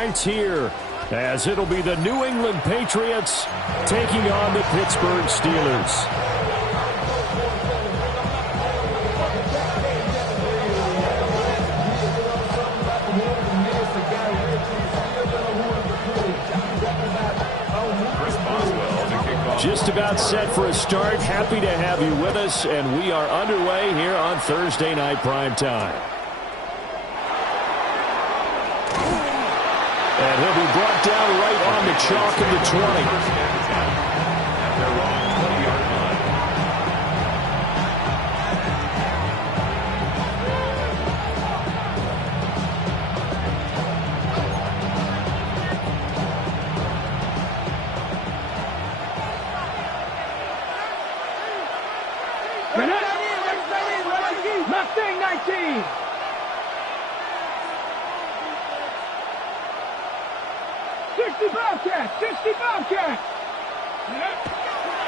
starts here, as it'll be the New England Patriots taking on the Pittsburgh Steelers. Just about set for a start. Happy to have you with us, and we are underway here on Thursday Night Primetime. And he'll be brought down right on the chalk of the 20. Mustang 19.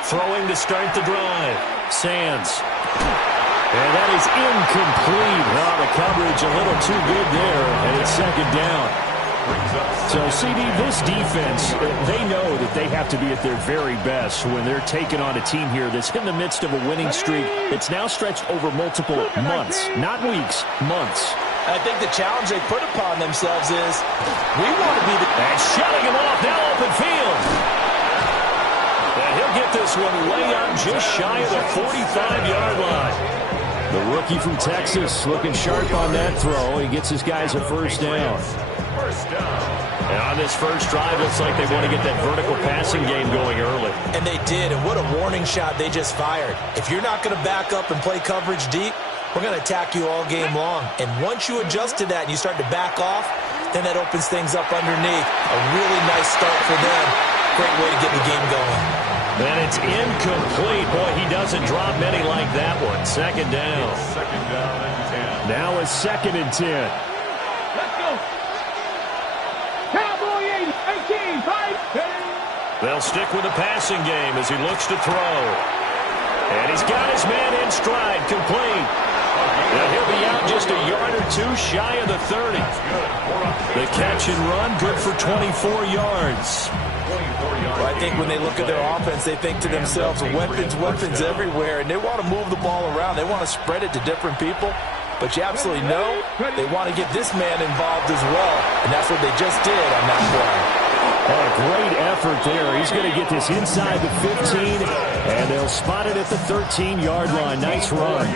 Throwing to start the drive. Sands. And that is incomplete. Oh, the coverage a little too good there, and it's second down. So, CD, this defense, they know that they have to be at their very best when they're taking on a team here that's in the midst of a winning streak. It's now stretched over multiple months, not weeks, months. I think the challenge they put upon themselves is we want to be the... And shutting him off now open field. And he'll get this one way out just shy of the 45-yard line. The rookie from Texas looking sharp on that throw. He gets his guys a first down. And on this first drive, looks like they want to get that vertical passing game going early. And they did, and what a warning shot they just fired. If you're not going to back up and play coverage deep, we're going to attack you all game long. And once you adjust to that and you start to back off, then that opens things up underneath. A really nice start for them. Great way to get the game going. And it's incomplete. Boy, he doesn't drop many like that one. Second down. Second down and 10. Now a 2nd and 10. Let's go. Cowboy 18, 5. They'll stick with the passing game as he looks to throw. And he's got his man in stride, complete. And he'll be out just a yard or two shy of the 30. The catch and run, good for 24 yards. Well, I think when they look at their offense, they think to themselves, weapons everywhere, and they want to move the ball around. They want to spread it to different people. But you absolutely know they want to get this man involved as well, and that's what they just did on that play. Oh, a great effort there. He's going to get this inside the 15, and they'll spot it at the 13-yard line. Nice run.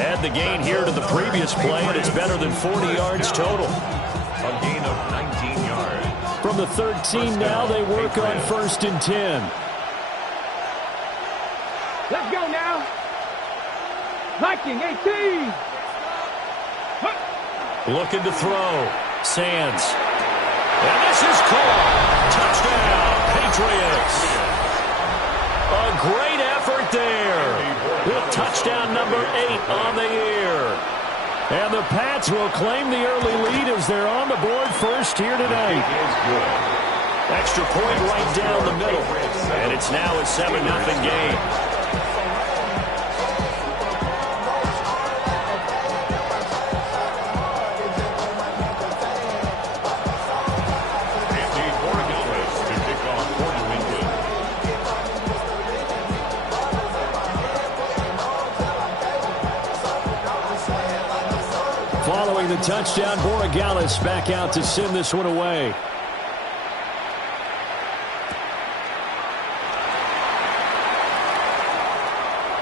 Add the gain here to the previous play, and it's better than 40 yards total. A gain of 19 yards. From the 13 now, they work on 1st and 10. Let's go now. Viking 18. Looking to throw. Sands. And this is caught. Touchdown, Patriots. A great effort there. With touchdown number 8 on the year. And the Pats will claim the early lead as they're on the board first here tonight. Extra point right down the middle. And it's now a 7-0 game. Following the touchdown, Borregales back out to send this one away.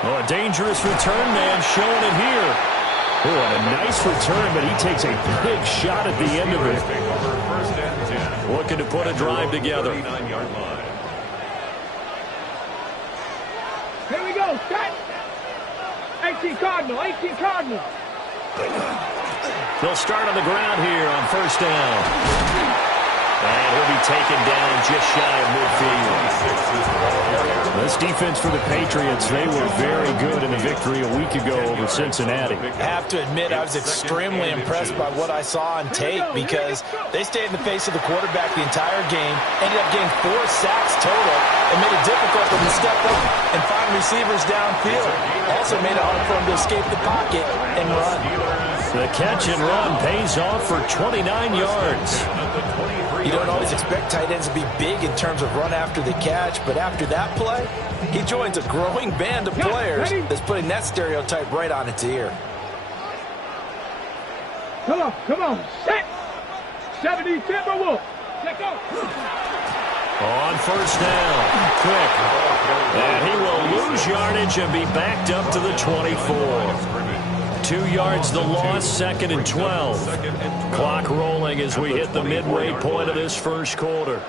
Oh, a dangerous return man showing it here. Oh, and a nice return, but he takes a big shot at the end of it. Looking to put a drive together. Here we go, set. 18 Cardinal. They'll start on the ground here on 1st down. And he'll be taken down just shy of midfield. This defense for the Patriots, they were very good in the victory a week ago over Cincinnati. I have to admit, I was extremely impressed by what I saw on tape because they stayed in the face of the quarterback the entire game, ended up getting 4 sacks total, and made it difficult for them to step up and find receivers downfield. Also made it hard for them to escape the pocket and run. The catch and run pays off for 29 yards. You don't always expect tight ends to be big in terms of run after the catch, but after that play, he joins a growing band of players that's putting that stereotype right on its ear. Come on, set. 70 Timberwolves. Check out. On first down, quick. And he will lose yardage and be backed up to the 24. 2 yards the loss, 2nd and 12. Clock rolling as we hit the midway point of this first quarter.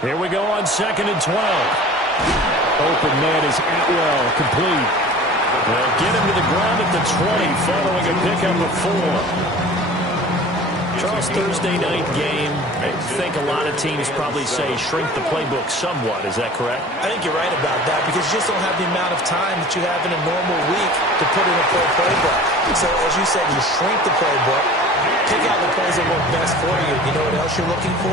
Here we go on 2nd and 12. Open man is Atwell, complete. They'll get him to the ground at the 20 following a pickup of 4. Charles, Thursday night game, I think a lot of teams probably say shrink the playbook somewhat. Is that correct? I think you're right about that because you just don't have the amount of time that you have in a normal week to put in a full playbook. So, as you said, you shrink the playbook, pick out the plays that work best for you. You know what else you're looking for?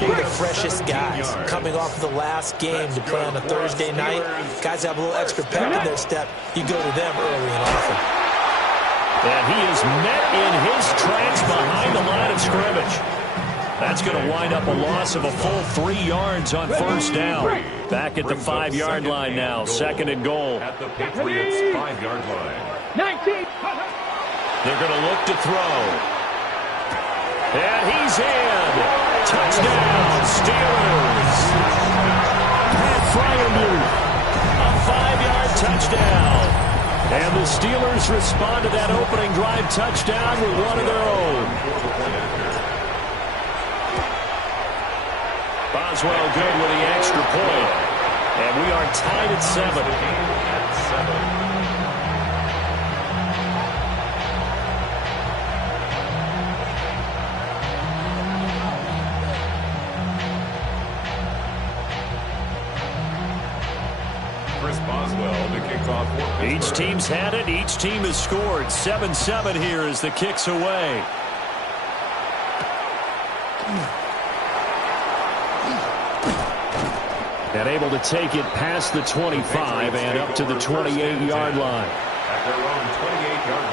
Who are the freshest guys coming off of the last game to play on a Thursday night? Guys have a little extra pep in their step. You go to them early and often. And he is met in his tracks behind the line of scrimmage. That's going to wind up a loss of a full 3 yards on first down. Back at the 5-yard line now, 2nd and goal. At the Patriots 5-yard line. 19. They're going to look to throw. And he's in. Touchdown, Steelers. Pat Fryermuth, a 5-yard touchdown. And the Steelers respond to that opening drive touchdown with one of their own. Boswell good with the extra point. And we are tied at 7. Each team's had it. Each team has scored. 7-7 here as the kick's away. And able to take it past the 25 and up to the 28-yard line. At their own 28-yard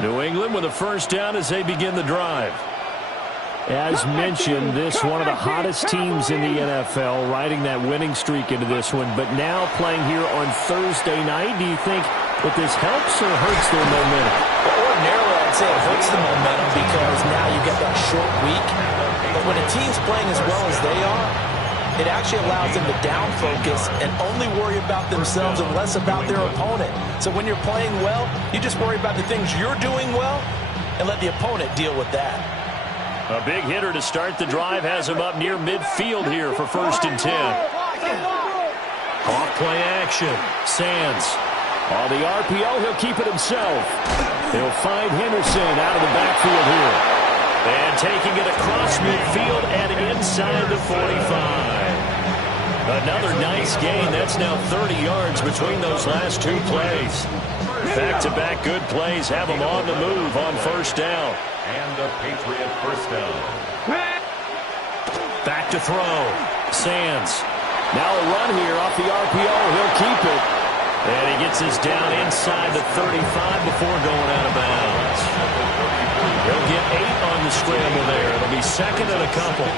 line. New England with a first down as they begin the drive. As mentioned, this one of the hottest teams in the NFL, riding that winning streak into this one, but now playing here on Thursday night. Do you think that this helps or hurts their momentum? Well, ordinarily, I'd say it hurts the momentum because now you get that short week. But when a team's playing as well as they are, it actually allows them to down focus and only worry about themselves and less about their opponent. So when you're playing well, you just worry about the things you're doing well and let the opponent deal with that. A big hitter to start the drive has him up near midfield here for 1st and 10. Off play action. Sands. On the RPO, he'll keep it himself. He'll find Henderson out of the backfield here. And taking it across midfield and inside the 45. Another nice gain. That's now 30 yards between those last 2 plays. Back-to-back good plays have them on the move on first down. And a Patriot first down. Back to throw. Sands. Now a run here off the RPO. He'll keep it. And he gets us down inside the 35 before going out of bounds. He'll get 8 on the scramble there. It'll be 2nd and a couple.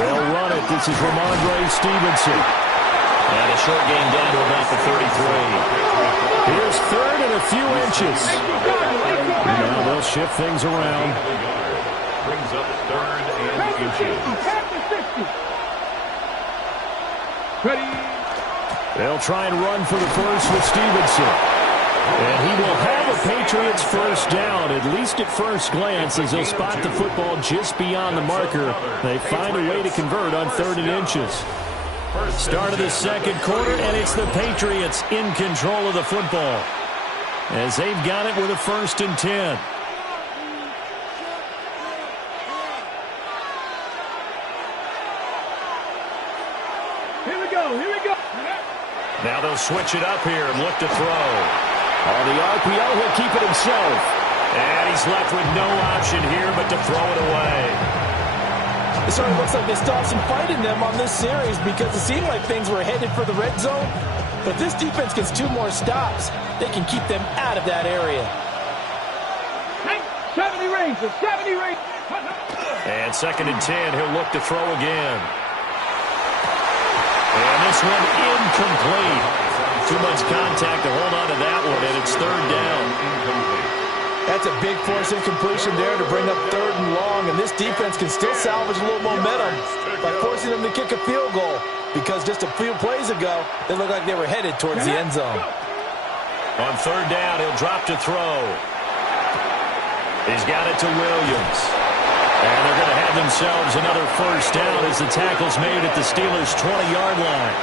They'll run it. This is Ramondre Stevenson. And a short gain down to about the 33. Here's 3rd and a few inches. Now they'll shift things around. Brings up 3rd and inches. They'll try and run for the first with Stevenson. And he will have a Patriots first down, at least at first glance, as they'll spot the football just beyond the marker. They find a way to convert on 3rd and inches. Start of the second quarter, and it's the Patriots in control of the football as they've got it with a 1st and 10. Here we go. Now they'll switch it up here and look to throw. On the RPO, he'll keep it himself. And he's left with no option here but to throw it away. It certainly looks like they still have some fight in them on this series because it seemed like things were headed for the red zone. But this defense gets 2 more stops. They can keep them out of that area. 70 range, 70 range. And 2nd and 10, he'll look to throw again. And this one incomplete. Too much contact to hold on to that one, and it's 3rd down. That's a big force incompletion there to bring up 3rd and long, and this defense can still salvage a little momentum by forcing them to kick a field goal because just a few plays ago, they looked like they were headed towards the end zone. On 3rd down, he'll drop to throw. He's got it to Williams. And they're going to have themselves another 1st down as the tackle's made at the Steelers' 20-yard line.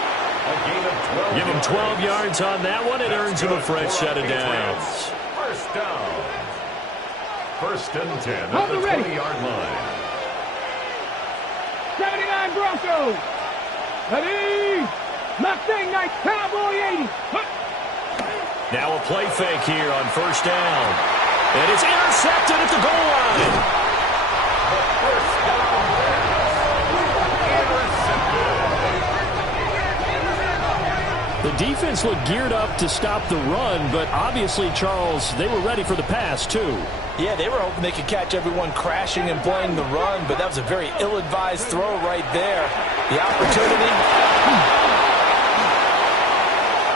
Give him 12 yards on that one. It earns him a fresh set of downs. 1st down. 1st and 10 at the 20-yard line. 79 Broncos. Ready. Mustang Knight Cowboy 80. Now a play fake here on 1st down. And it's intercepted at the goal line. First down intercepted. The defense looked geared up to stop the run, but obviously, Charles, they were ready for the pass, too. Yeah, they were hoping they could catch everyone crashing and playing the run, but that was a very ill-advised throw right there. The opportunity.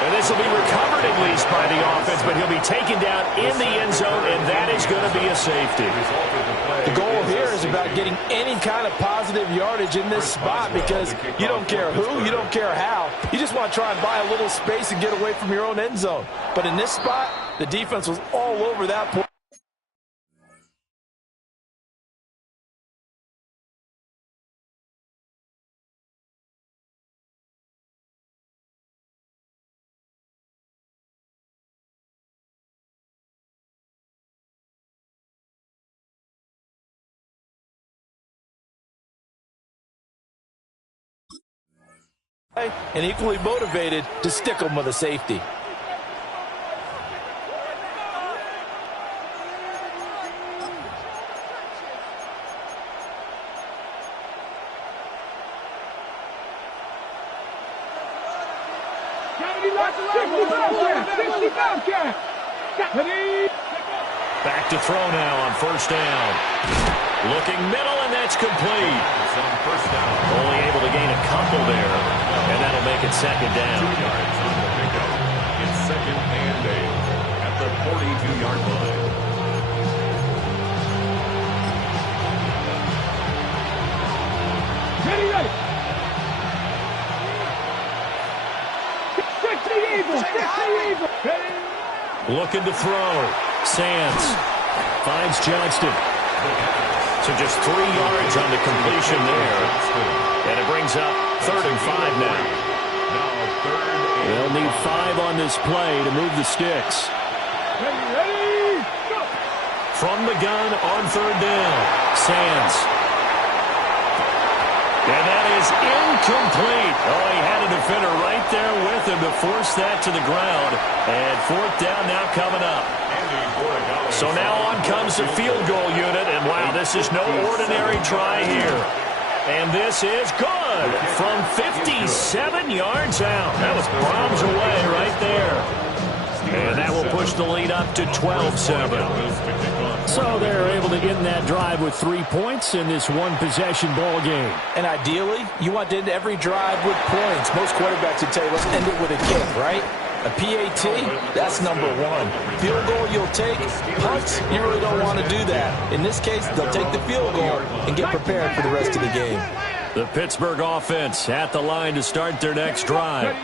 And this will be recovered at least by the offense, but he'll be taken down in the end zone, and that is going to be a safety. The goal here is about getting any kind of positive yardage in this spot because you don't care who, you don't care how. You just want to try and buy a little space and get away from your own end zone. But in this spot, the defense was all over that point. And equally motivated to stick them with a safety. Back to throw now on 1st down. Looking middle, and that's complete. Only able to gain a couple there, and that'll make it 2nd down. 2 yards on the pickup. It's 2nd and 8 at the 42-yard line. Ready. 60 evil. Looking to throw. Sands finds Johnston. So just 3 yards on the completion there. And it brings up 3rd and 5 now. They'll need 5 on this play to move the sticks. Ready, go. From the gun on 3rd down. Sands. And that is incomplete. Oh, he had a defender right there with him to force that to the ground. And 4th down now coming up. So now on comes the field goal unit, and wow, this is no ordinary try here. And this is good from 57 yards out. That was bombs away right there. And that will push the lead up to 12-7. So they're able to end that drive with 3 points in this one-possession ball game. And ideally, you want to end every drive with points. Most quarterbacks would tell you, let's end it with a kick, right? A PAT, that's number 1. Field goal you'll take. Punts, you really don't want to do that. In this case, they'll take the field goal and get prepared for the rest of the game. The Pittsburgh offense at the line to start their next drive.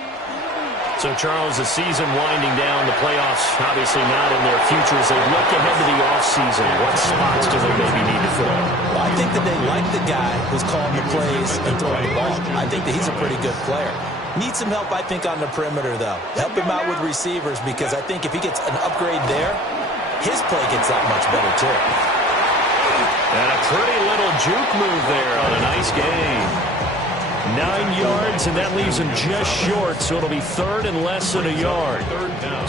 So, Charles, the season winding down, the playoffs obviously not in their future. As they look ahead to the offseason, what spots do they maybe need to fill? Well, I think that they like the guy who's calling the plays and throwing the ball. I think that he's a pretty good player. Needs some help, I think, on the perimeter, though. Help him out with receivers because I think if he gets an upgrade there, his play gets that much better, too. And a pretty little juke move there on a nice game. 9 yards, and that leaves him just short, so it'll be 3rd and less than a yard.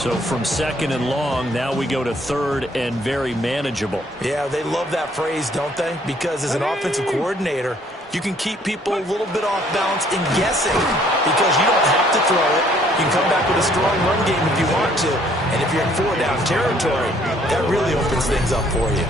So from 2nd and long, now we go to 3rd and very manageable. Yeah, they love that phrase, don't they? Because as an offensive coordinator, You can keep people a little bit off balance and guessing because you don't have to throw it. You can come back with a strong run game if you want to. And if you're in 4-down territory, that really opens things up for you.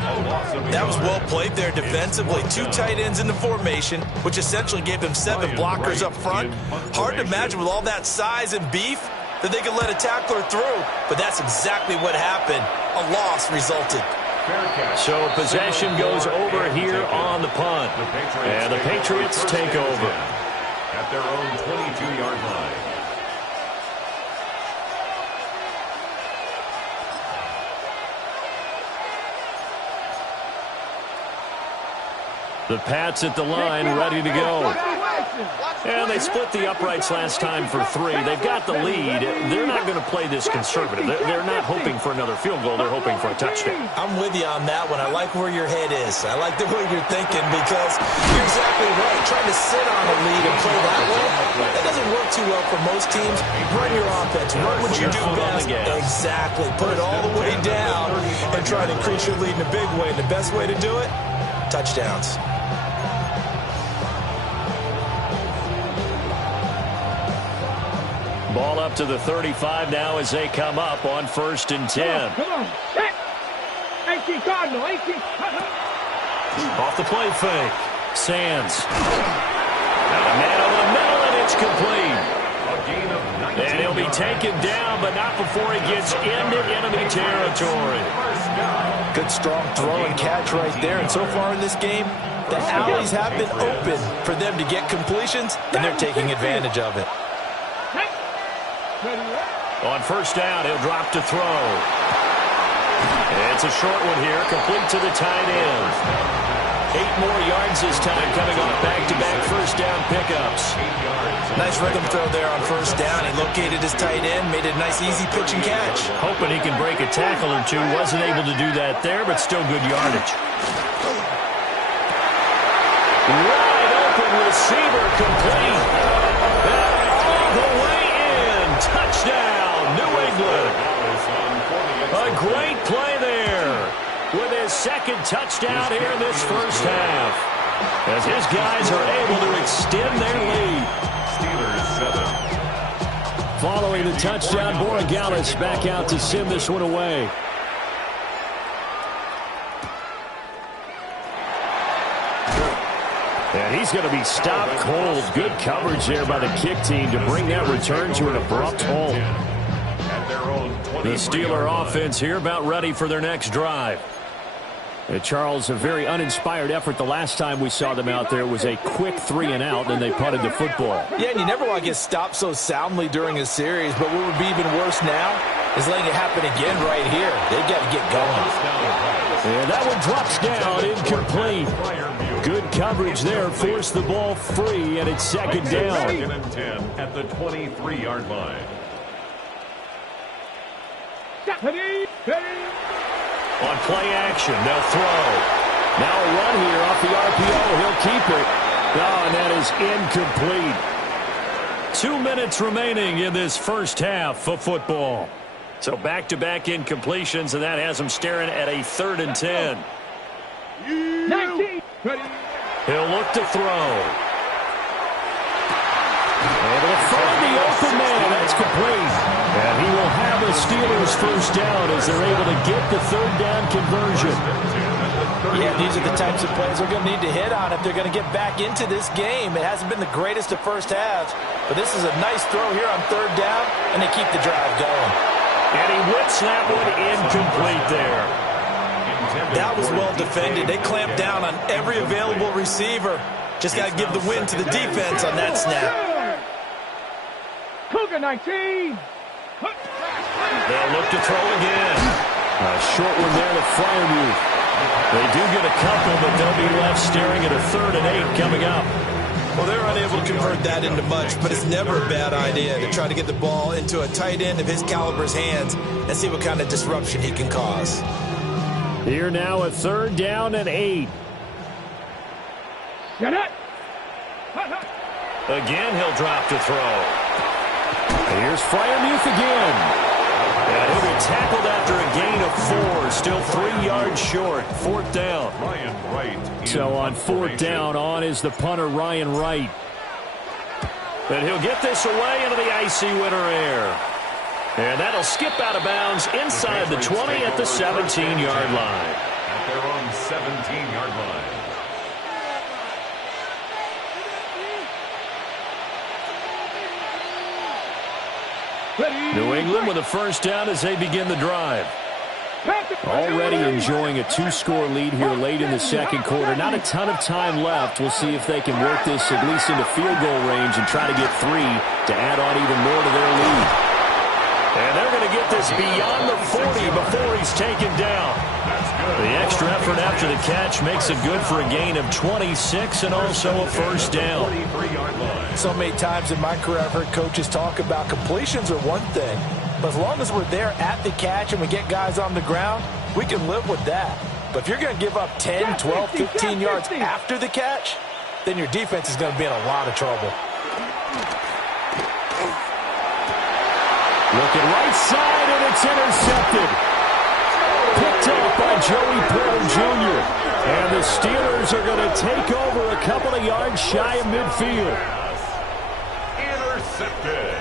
That was well played there defensively. 2 tight ends in the formation, which essentially gave them 7 blockers up front. Hard to imagine with all that size and beef that they could let a tackler through. But that's exactly what happened. A loss resulted. So possession goes over here on the punt. And the Patriots take over. At their own 22-yard line. The Pats at the line, ready to go. And they split the uprights last time for 3. They've got the lead. They're not going to play this conservative. They're not hoping for another field goal. They're hoping for a touchdown. I'm with you on that one. I like where your head is. I like the way you're thinking because you're exactly right. Trying to sit on a lead and play that way, that doesn't work too well for most teams. Run your offense. Run what you do best. Exactly. Put it all the way down and try to increase your lead in a big way. And the best way to do it, touchdowns. Ball up to the 35 now as they come up on 1st and 10. Come on, set. 18 Cardinal, 18. Off the play fake. Sands. And a man over the middle, and it's complete. And he'll be taken down, but not before he gets into enemy territory. Good strong throw and catch right there. And so far in this game, the alleys have been open for them to get completions, and they're taking advantage of it. On 1st down, he'll drop to throw. It's a short one here, complete to the tight end. 8 more yards this time, coming off back-to-back 1st down pickups. Nice rhythm throw there on 1st down. He located his tight end, made a nice easy pitch and catch. Hoping he can break a tackle or two. Wasn't able to do that there, but still good yardage. Wide open receiver, complete. All the way in. Touchdown, New England. A great play there with his 2nd touchdown here in this 1st half. As his guys are able to extend their lead. Steelers 7. Following the touchdown, Borregales back out to send this one away. And he's going to be stopped cold. Good coverage there by the kick team to bring that return to an abrupt halt. The Steeler offense here about ready for their next drive. Charles, a very uninspired effort the last time we saw them out there. It was a quick 3 and out, and they punted the football. Yeah, and you never want to get stopped so soundly during a series, but what would be even worse now is letting it happen again right here. They've got to get going. And that one drops down, incomplete. Good coverage there, forced the ball free, and it's 2nd down. 2nd and 10 at the 23-yard line. On play action, they'll throw. Now a run here off the RPO. He'll keep it. Oh, and that is incomplete. 2 minutes remaining in this 1st half of football. So back-to-back incompletions, and that has him staring at a 3rd and 10. 19. He'll look to throw. Able to find the open man. That's complete. And he will have a Steelers 1st down as they're able to get the 3rd down conversion. Yeah, these are the types of plays they're going to need to hit on if they're going to get back into this game. It hasn't been the greatest of 1st halves, but this is a nice throw here on 3rd down, and they keep the drive going. And he whips that one incomplete there. That was well defended. They clamped down on every available receiver. Just got to give the win to the defense on that snap. Cougar 19. They'll look to throw again. A short one there to Freiermuth. They do get a couple, but they'll be left staring at a 3rd and 8 coming up. Well, they're unable to convert that into much, but it's never a bad idea to try to get the ball into a tight end of his caliber's hands and see what kind of disruption he can cause. Here now a 3rd down and 8. Get it. Again, he'll drop to throw. Here's Freiermuth again. And he'll be tackled after a gain of 4, still 3 yards short. 4th down. Ryan Wright. So on 4th down, on is the punter, Ryan Wright. And he'll get this away into the icy winter air. And that'll skip out of bounds inside the 20 at the 17-yard line. At their own 17-yard line. New England with a 1st down as they begin the drive. Already enjoying a 2-score lead here late in the 2nd quarter. Not a ton of time left. We'll see if they can work this at least into field goal range and try to get 3 to add on even more to their lead. And they're going to get this beyond the 40 before he's taken down. The extra effort after the catch makes it good for a gain of 26 and also a 1st down. So many times in my career I've heard coaches talk about completions are one thing, but as long as we're there at the catch and we get guys on the ground, we can live with that. But if you're going to give up 10, 12, 15 yards after the catch, then your defense is going to be in a lot of trouble. Looking right side, and it's intercepted. Picked up by Joey Porter Jr. And the Steelers are going to take over a couple of yards shy of midfield. Intercepted.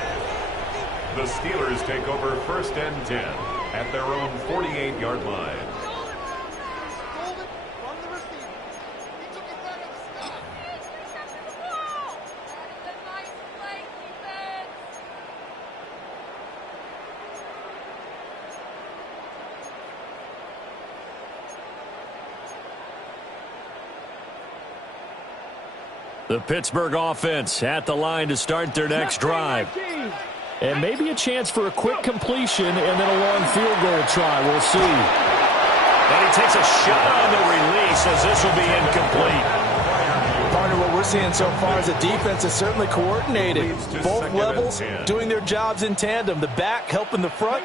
The Steelers take over 1st and 10 at their own 48-yard line. The Pittsburgh offense at the line to start their next drive. And maybe a chance for a quick completion and then a long field goal try. We'll see. And he takes a shot on the release as this will be incomplete. Partner, what we're seeing so far is the defense is certainly coordinated. Both levels doing their jobs in tandem. The back helping the front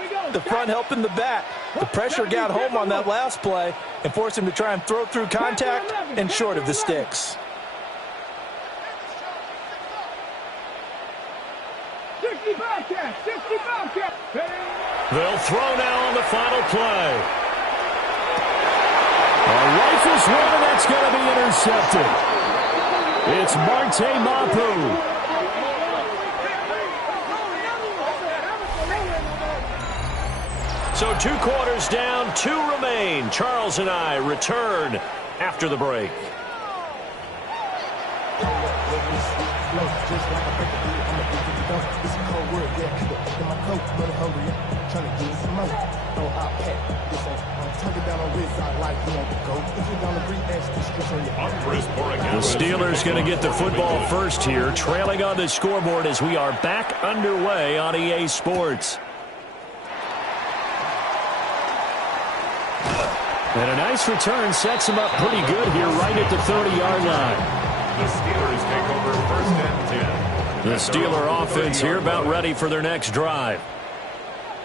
helping the back. The pressure got home on that last play and forced him to try and throw through contact and short of the sticks. They'll throw now on the final play. A rifles one, and that's going to be intercepted. It's Marte Mapu. So 2 quarters down, 2 remain. Charles and I return after the break. The Steelers going to get the football first here, trailing on the scoreboard as we are back underway on EA Sports. And a nice return sets him up pretty good here right at the 30-yard line. The Steelers take over 1st and 10. The Steeler offense here about ready for their next drive.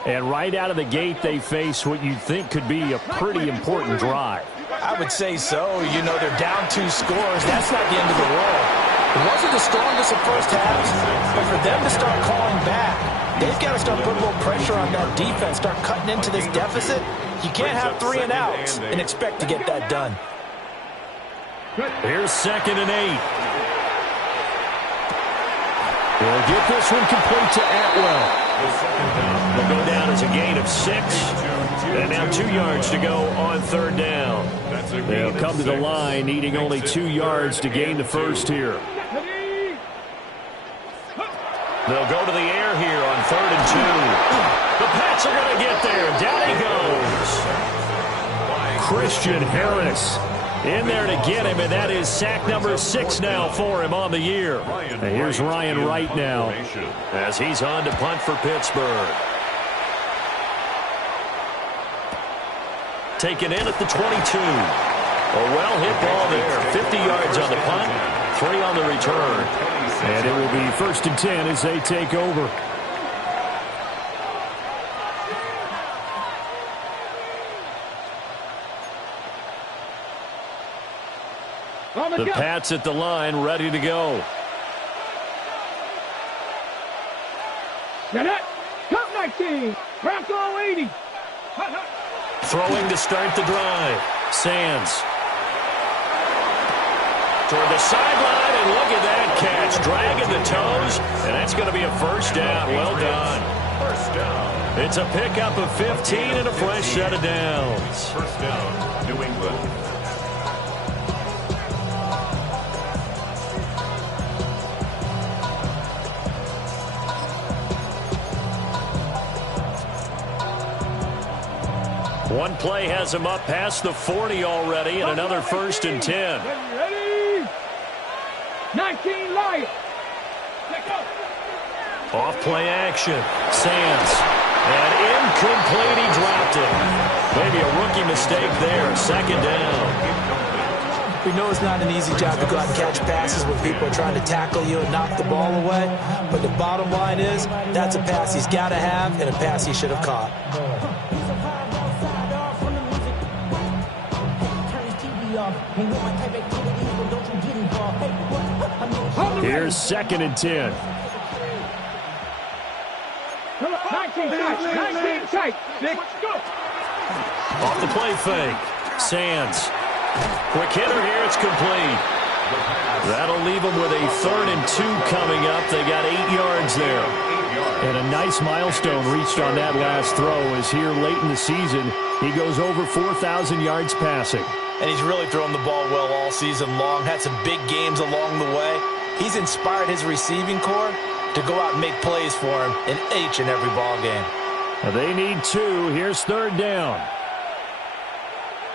And right out of the gate, they face what you'd think could be a pretty important drive. I would say so. You know, they're down 2 scores. That's not the end of the world. It wasn't the strongest of first halves, but for them to start calling back, they've got to start putting a little pressure on that defense, start cutting into this deficit. You can't have 3 and outs and expect to get that done. Here's 2nd and 8. They'll get this one complete to Atwell. Will go down as a gain of 6. And now 2 yards to go on 3rd down. They'll come to the line needing only 2 yards to gain the first here. They'll go to the air here on 3rd and 2. The Pats are going to get there. Down he goes. Christian Harris in there to get him, and that is sack number 6 now for him on the year. And here's Ryan Wright now as he's on to punt for Pittsburgh. Taken in at the 22. A well-hit ball there. 50 yards on the punt, 3 on the return. And it will be 1st and 10 as they take over. The Pats at the line, ready to go. Now that, top 19. Bronco 80. Throwing to start the drive. Sands. Toward the sideline, and look at that catch. Dragging the toes, and that's going to be a first down. Well done. First down. It's a pickup of 15 and a fresh set of downs. First down, New England. One play has him up past the 40 already, and another first and 10. Ready? 19 Lions. Let's go. Off play action. Sands. And incomplete. He dropped it. Maybe a rookie mistake there. Second down. We know it's not an easy job to go out and catch passes when people are trying to tackle you and knock the ball away. But the bottom line is, that's a pass he's got to have and a pass he should have caught. Here's second and 10. 19 tight. Let's go. Off the play fake. Sands. Quick hitter here. It's complete. That'll leave them with a 3rd and 2 coming up. They got 8 yards there. And a nice milestone reached on that last throw as here late in the season, he goes over 4,000 yards passing. And he's really thrown the ball well all season long. Had some big games along the way. He's inspired his receiving corps to go out and make plays for him in each and every ball game. Now they need 2. Here's 3rd down.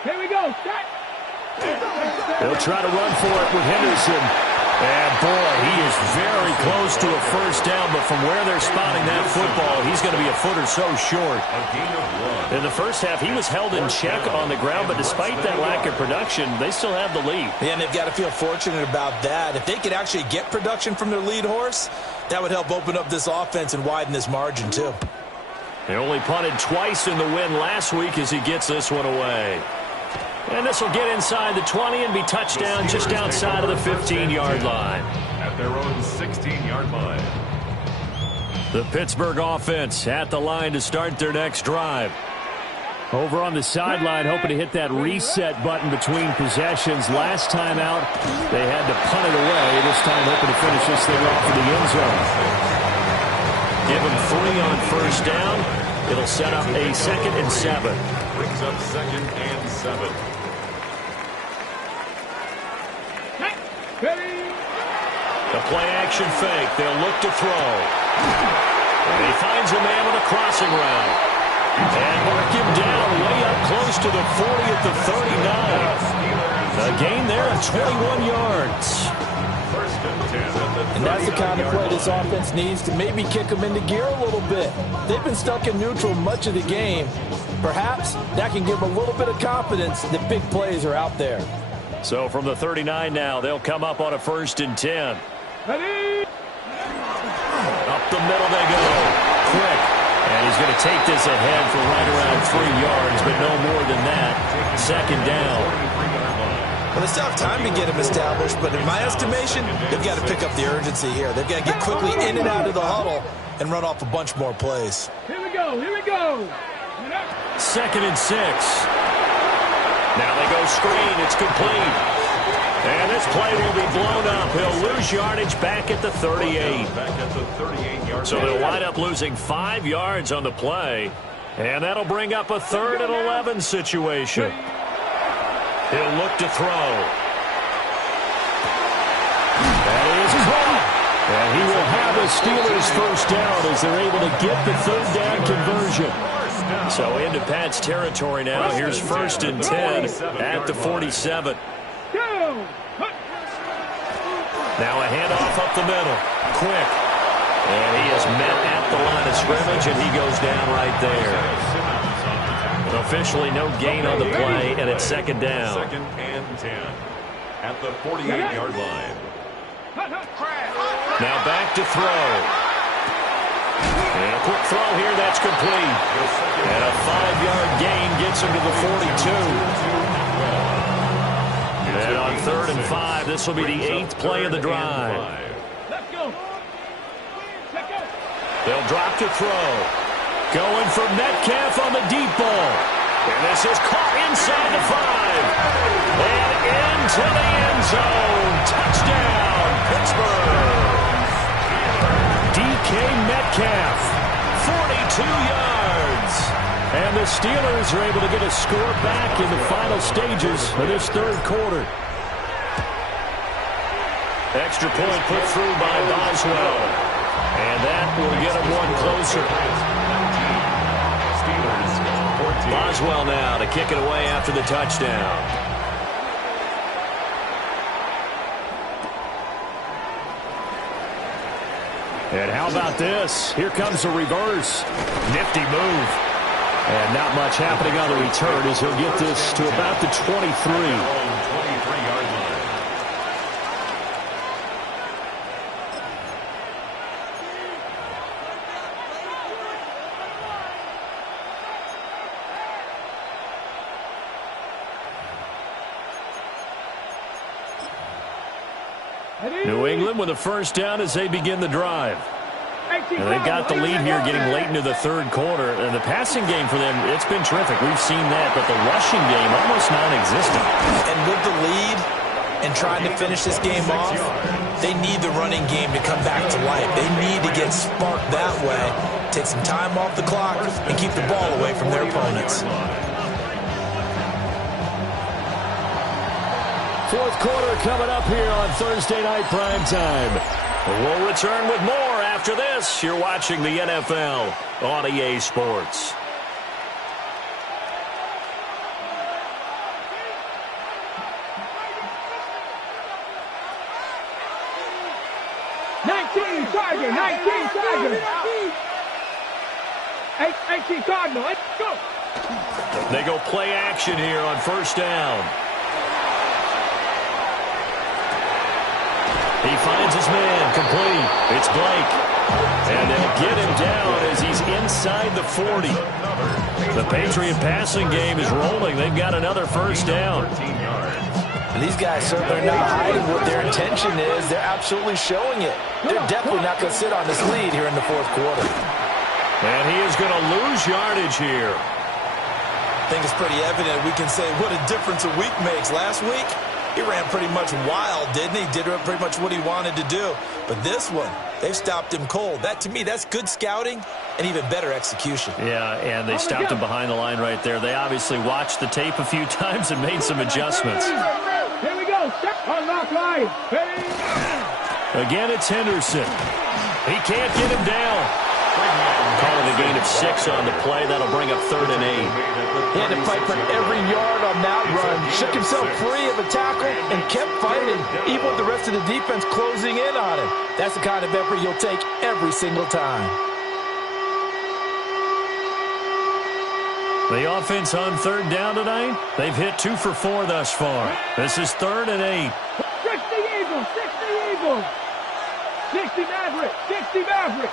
Here we go. Set. They'll try to run for it with Henderson. And, boy, he is very close to a first down, but from where they're spotting that football, he's going to be a foot or so short. In the first half, he was held in check on the ground, but despite that lack of production, they still have the lead. Yeah, and they've got to feel fortunate about that. If they could actually get production from their lead horse, that would help open up this offense and widen this margin, too. They only punted twice in the win last week as he gets this one away. And this will get inside the 20 and be touchdown just outside of the 15-yard line. At their own 16-yard line. The Pittsburgh offense at the line to start their next drive. Over on the sideline, hoping to hit that reset button between possessions. Last time out, they had to punt it away. This time, hoping to finish this thing off in the end zone. Give them 3 on first down. It'll set up a 2nd and 7. Brings up 2nd and 7. The play-action fake. They'll look to throw. And he finds a man with a crossing route. And mark him down way up close to the 40 at the 39. A gain there of 21 yards. First and 10. And that's the kind of play this offense needs to maybe kick them into gear a little bit. They've been stuck in neutral much of the game. Perhaps that can give them a little bit of confidence that big plays are out there. So from the 39 now, they'll come up on a 1st and 10. Ready? Up the middle they go. Quick. And he's going to take this ahead for right around 3 yards, but no more than that. 2nd down. Well, they still have time to get him established, but in my estimation, they've got to pick up the urgency here. They've got to get quickly in and out of the huddle and run off a bunch more plays. Here we go. Here we go. 2nd and 6. Now they go screen. It's complete. And this play will be blown up. He'll lose yardage back at the 38. Back at the 38-yard So they'll wind up losing 5 yards on the play. And that'll bring up a 3rd and 11 situation. He'll look to throw. That is caught. And he will have a Steelers first down as they're able to get the 3rd down conversion. So into Pat's territory now. Here's 1st and 10 at the 47. Now a handoff up the middle. Quick. And he is met at the line of scrimmage, and he goes down right there. Officially no gain on the play, and it's 2nd down. 2nd and 10 at the 48-yard line. Now back to throw. And a quick throw here, that's complete. And a 5-yard gain gets him to the 42. And on 3rd and 5, this will be the 8th play of the drive. Let's go. They'll drop to throw. Going for Metcalf on the deep ball. And this is caught inside the 5. And into the end zone. Touchdown, Pittsburgh. DK Metcalf, 42 yards. And the Steelers are able to get a score back in the final stages of this third quarter. Extra point put through by Boswell. And that will get him one closer. Boswell now to kick it away after the touchdown. And how about this? Here comes a reverse. Nifty move. And not much happening on the return as he'll get this to about the 23. New England with a first down as they begin the drive. And they've got the lead here getting late into the third quarter. And the passing game for them, it's been terrific. We've seen that, but the rushing game almost non-existent. And with the lead and trying to finish this game off, they need the running game to come back to life. They need to get sparked that way, take some time off the clock, and keep the ball away from their opponents. Fourth quarter coming up here on Thursday Night Primetime. We'll return with more after this. You're watching the NFL on EA Sports. Tiger, 19 Tiger. 18 Cardinal, let's go. They go play action here on first down. He finds his man complete. It's Blake. And they'll get him down as he's inside the 40. The Patriot passing game is rolling. They've got another first down. And these guys certainly are not hiding what their intention is. They're absolutely showing it. They're definitely not going to sit on this lead here in the fourth quarter. And he is going to lose yardage here. I think it's pretty evident. We can say what a difference a week makes. Last week, he ran pretty much wild, didn't he? Did pretty much what he wanted to do. But this one, they've stopped him cold. That, to me, that's good scouting and even better execution. Yeah, and they stopped him behind the line right there. They obviously watched the tape a few times and made some adjustments. Here we go. Unlock line. Again, it's Henderson. He can't get him down. Calling a gain of 6 on the play. That'll bring up 3rd and 8. He had to fight for every yard on that run. Shook himself free of a tackle and kept fighting, even with the rest of the defense closing in on him. That's the kind of effort you'll take every single time. The offense on 3rd down tonight, they've hit 2 for 4 thus far. This is 3rd and 8. 60 Eagles, 60 Eagles. 60 Maverick, 60 Maverick.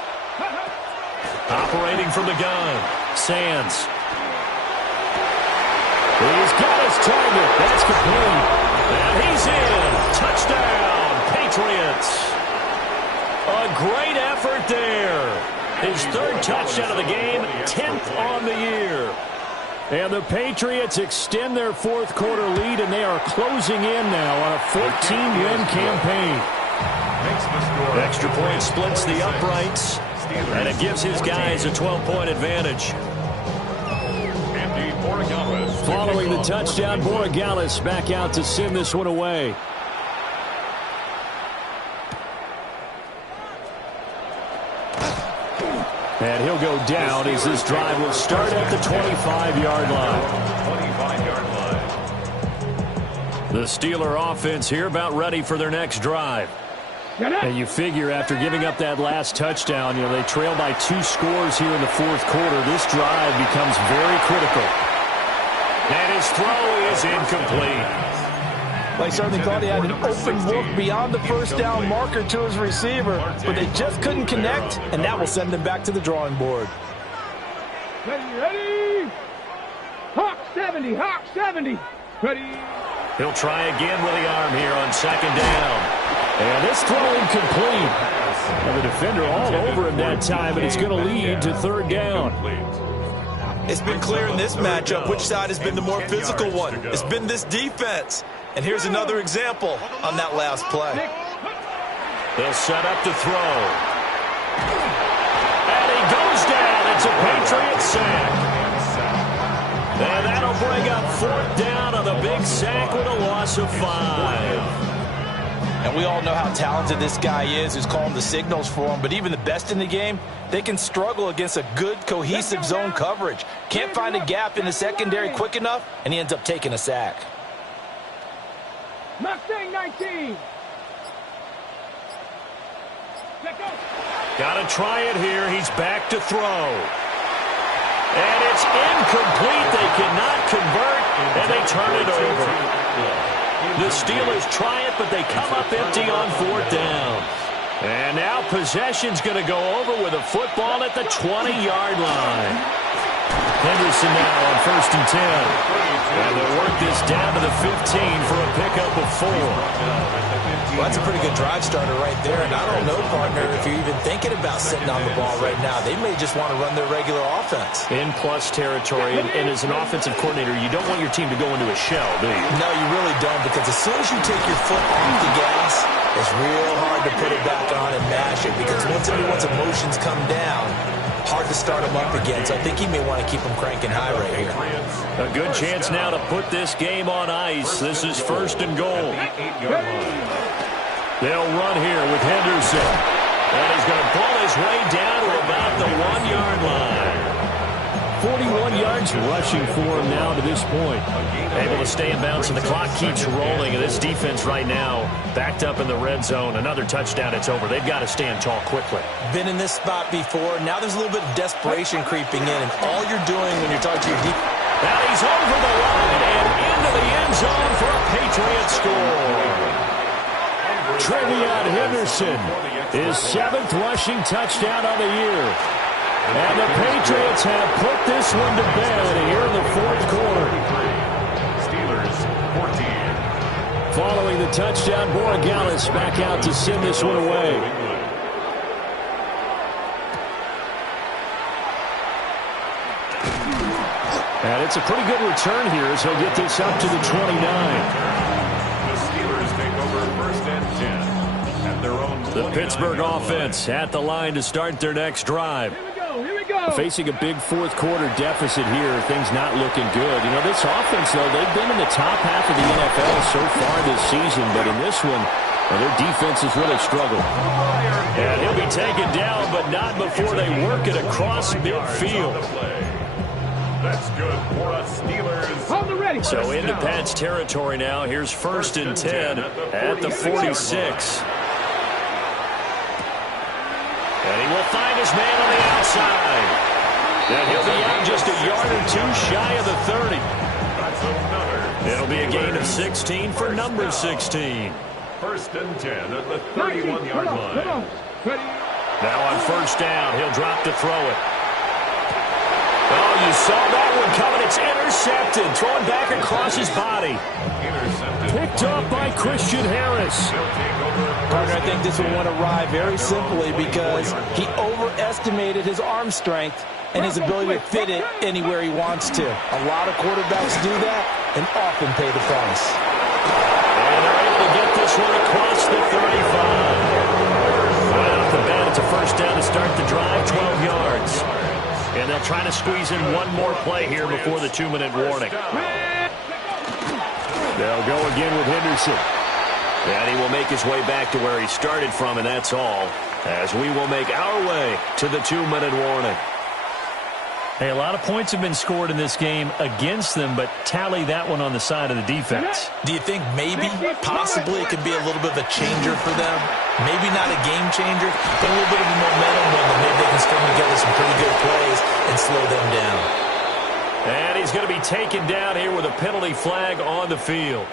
Operating from the gun, Sands. He's got his target. That's complete. And he's in. Touchdown, Patriots. A great effort there. His 3rd touchdown of the game, 10th on the year. And the Patriots extend their 4th quarter lead, and they are closing in now on a 14-win campaign. Extra point splits the uprights, and it gives his guys a 12-point advantage. Following the touchdown, Borregales back out to send this one away. And he'll go down as this drive will start at the 25-yard line. The Steeler offense here about ready for their next drive. And you figure after giving up that last touchdown, they trail by 2 scores here in the 4th quarter. This drive becomes very critical. And his throw is incomplete. Well, he certainly thought he had an open look beyond the first down marker to his receiver, but they just couldn't connect, and that will send them back to the drawing board. Ready? Hawk 70, Hawk 70. Ready? He'll try again with the arm here on 2nd down. And this throw incomplete. And the defender all over him that time, and it's going to lead to third down. It's been clear in this matchup which side has been the more physical one. It's been this defense. And here's another example on that last play. They'll set up to throw. And he goes down. It's a Patriot sack. And that'll bring up fourth down on the big sack with a loss of 5. And we all know how talented this guy is who's calling the signals for him. But even the best in the game, they can struggle against a good, cohesive zone coverage. Can't find a gap in the secondary quick enough, and he ends up taking a sack. Mustang 19. Got to try it here. He's back to throw. And it's incomplete. They cannot convert, and they turn it over. The Steelers try it, but they come up empty on fourth down. And now possession's going to go over with a football at the 20-yard line. Henderson now on 1st and 10. And they'll work this down to the 15 for a pickup of 4. Well, that's a pretty good drive starter right there. And I don't know, partner, if you're even thinking about sitting on the ball right now. They may just want to run their regular offense. In plus territory, and as an offensive coordinator, you don't want your team to go into a shell, do you? No, you really don't, because as soon as you take your foot off the gas, it's real hard to put it back on and mash it, because once everyone's emotions come down, hard to start them up again. So I think he may want to keep them cranking high right here. A good chance now to put this game on ice. This is 1st and goal. They'll run here with Henderson. And he's going to pull his way down to about the 1-yard line. 41 yards rushing for him now to this point. Able to stay in bounds, and the clock keeps rolling. And this defense right now backed up in the red zone. Another touchdown, it's over. They've got to stand tall quickly. Been in this spot before. Now there's a little bit of desperation creeping in. And all you're doing when you're talking to your defense. Now he's over the line and into the end zone for a Patriot score. Trevion Henderson, his 7th rushing touchdown of the year. And the Patriots have put this one to bed here in the 4th quarter. Steelers 14. Following the touchdown, Borregales back out to send this one away. And it's a pretty good return here as he'll get this up to the 29. The Pittsburgh offense at the line to start their next drive. Here we go. Facing a big 4th quarter deficit here, things not looking good. You know, this offense, though, they've been in the top half of the NFL so far this season, but in this one, their defense has really struggled. And he'll be taken down, but not before they work it across midfield. That's good for us Steelers. Hold the ready. So into Pat's territory now. Here's 1st and 10 at the 46. And he will find his man on the outside. And he'll be out just a yard or 2 shy of the 30. It'll be a gain of 16 for number 16. 1st and 10 at the 31-yard line. Now on 1st down, he'll drop to throw it. Oh, you saw that one coming. It's intercepted. Thrown back across his body. Picked up by Christian Harris. Partner, I think this will want to ride very simply because he overestimated his arm strength and his ability to fit it anywhere he wants to. A lot of quarterbacks do that and often pay the price. And they're able to get this one across the 35. Right off the bat, it's a 1st down to start the drive, 12 yards. And they'll try to squeeze in one more play here before the 2-minute warning. They'll go again with Henderson. And he will make his way back to where he started from, and that's all, as we will make our way to the 2-minute warning. Hey, a lot of points have been scored in this game against them, but tally that one on the side of the defense. Do you think maybe, possibly, it could be a little bit of a changer for them? Maybe not a game changer, but a little bit of a momentum one that maybe they can string together some pretty good plays and slow them down. And he's going to be taken down here with a penalty flag on the field.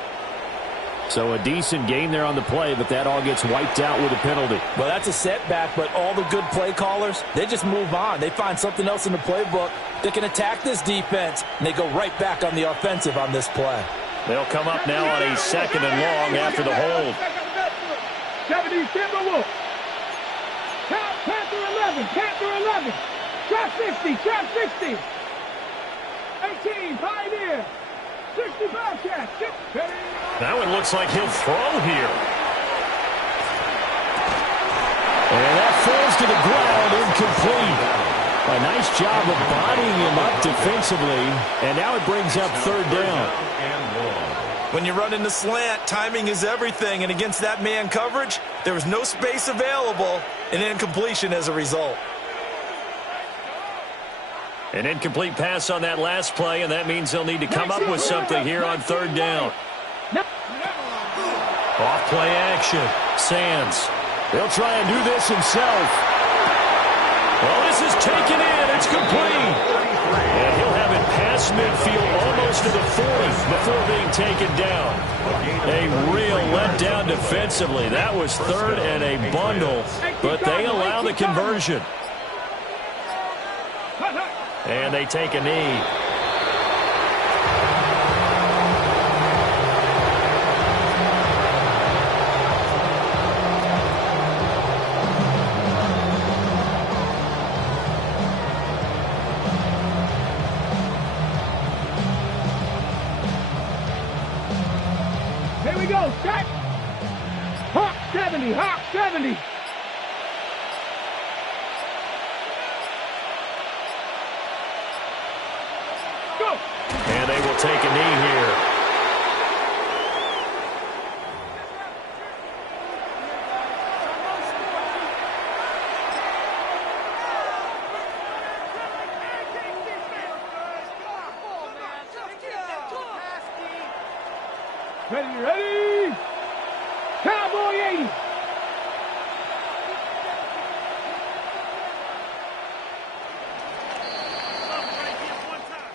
So a decent game there on the play, but that all gets wiped out with a penalty. Well, that's a setback, but all the good play callers, they just move on. They find something else in the playbook that can attack this defense, and they go right back on the offensive on this play. They'll come up now on a 2nd and long after the hold. Sector 11. Trap 60. Trap 60. 18. Pioneer. 60 Bobcat. Now it looks like he'll throw here. And that falls to the ground, incomplete. A nice job of bodying him up defensively, and now it brings up third down. When you run into slant, timing is everything, and against that man coverage, there was no space available, and incompletion as a result. An incomplete pass on that last play, and that means they'll need to come up with something here on third down. Off play action. Sands. He'll try and do this himself. Well, this is taken in. It's complete. And he'll have it past midfield almost to the 40 before being taken down. A real letdown defensively. That was third and a bundle, but they allow the conversion. And they take a knee. Here we go, set. Hawk 70, Hawk 70. Go. And they will take a knee here. Ready. Cowboy 80.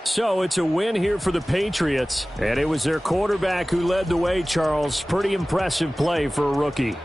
So it's a win here for the Patriots, and it was their quarterback who led the way, Charles. Pretty impressive play for a rookie.